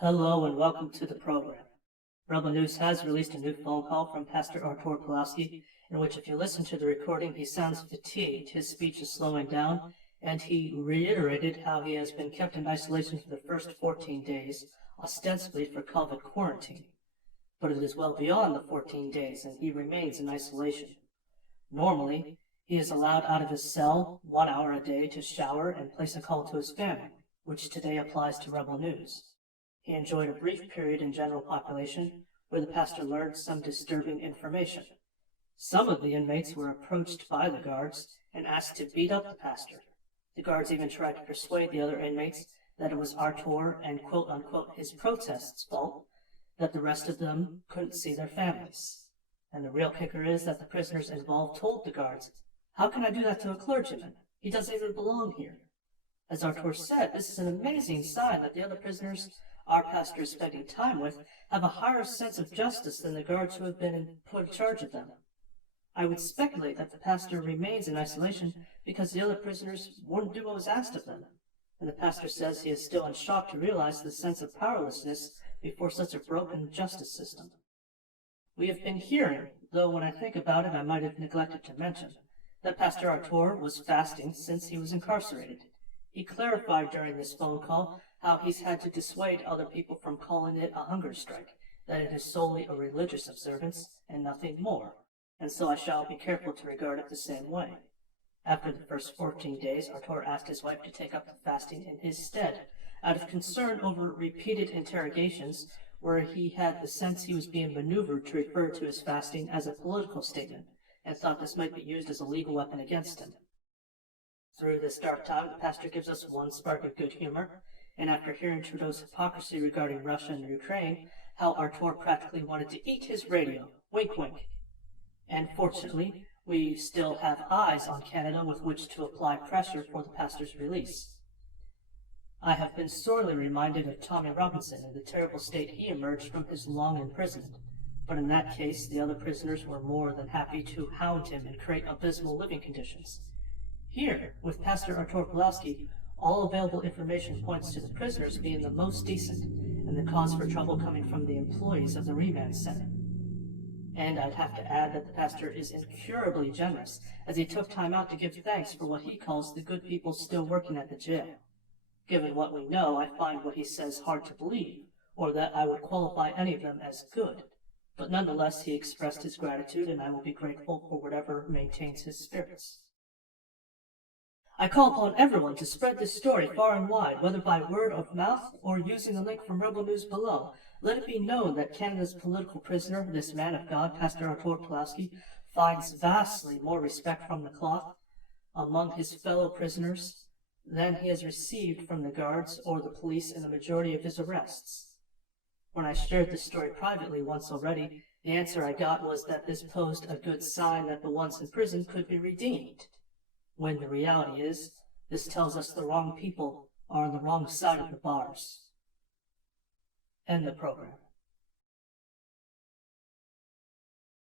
Hello and welcome to the program. Rebel News has released a new phone call from Pastor Artur Pawlowski, in which if you listen to the recording, he sounds fatigued, his speech is slowing down, and he reiterated how he has been kept in isolation for the first 14 days, ostensibly for COVID quarantine. But it is well beyond the 14 days, and he remains in isolation. Normally, he is allowed out of his cell 1 hour a day to shower and place a call to his family, which today applies to Rebel News. He enjoyed a brief period in general population where the pastor learned some disturbing information. Some of the inmates were approached by the guards and asked to beat up the pastor. The guards even tried to persuade the other inmates that it was Artur and quote-unquote his protests' fault that the rest of them couldn't see their families. And the real kicker is that the prisoners involved told the guards, "How can I do that to a clergyman? He doesn't even belong here." As Artur said, this is an amazing sign that the other prisoners our pastor is spending time with have a higher sense of justice than the guards who have been put in charge of them. I would speculate that the pastor remains in isolation because the other prisoners wouldn't do what was asked of them, and the pastor says he is still in shock to realize the sense of powerlessness before such a broken justice system. We have been hearing, though when I think about it I might have neglected to mention, that Pastor Artur was fasting since he was incarcerated. He clarified during this phone call how he's had to dissuade other people from calling it a hunger strike, that it is solely a religious observance and nothing more, and so I shall be careful to regard it the same way. After the first 14 days, Artur asked his wife to take up the fasting in his stead, out of concern over repeated interrogations where he had the sense he was being maneuvered to refer to his fasting as a political statement, and thought this might be used as a legal weapon against him. Through this dark time, the pastor gives us one spark of good humor, and after hearing Trudeau's hypocrisy regarding Russia and Ukraine, how Artur practically wanted to eat his radio, wink wink. And fortunately, we still have eyes on Canada with which to apply pressure for the pastor's release. I have been sorely reminded of Tommy Robinson and the terrible state he emerged from his long imprisonment, but in that case the other prisoners were more than happy to hound him and create abysmal living conditions. Here, with Pastor Artur Pawlowski, all available information points to the prisoners being the most decent, and the cause for trouble coming from the employees of the remand center. And I'd have to add that the pastor is incurably generous, as he took time out to give thanks for what he calls the good people still working at the jail. Given what we know, I find what he says hard to believe, or that I would qualify any of them as good. But nonetheless, he expressed his gratitude, and I will be grateful for whatever maintains his spirits. I call upon everyone to spread this story far and wide, whether by word of mouth or using the link from Rebel News below. Let it be known that Canada's political prisoner, this man of God, Pastor Artur Pawlowski, finds vastly more respect from the cloth among his fellow prisoners than he has received from the guards or the police in the majority of his arrests. When I shared this story privately once already, the answer I got was that this posed a good sign that the ones in prison could be redeemed. When the reality is, this tells us the wrong people are on the wrong side of the bars. End the program.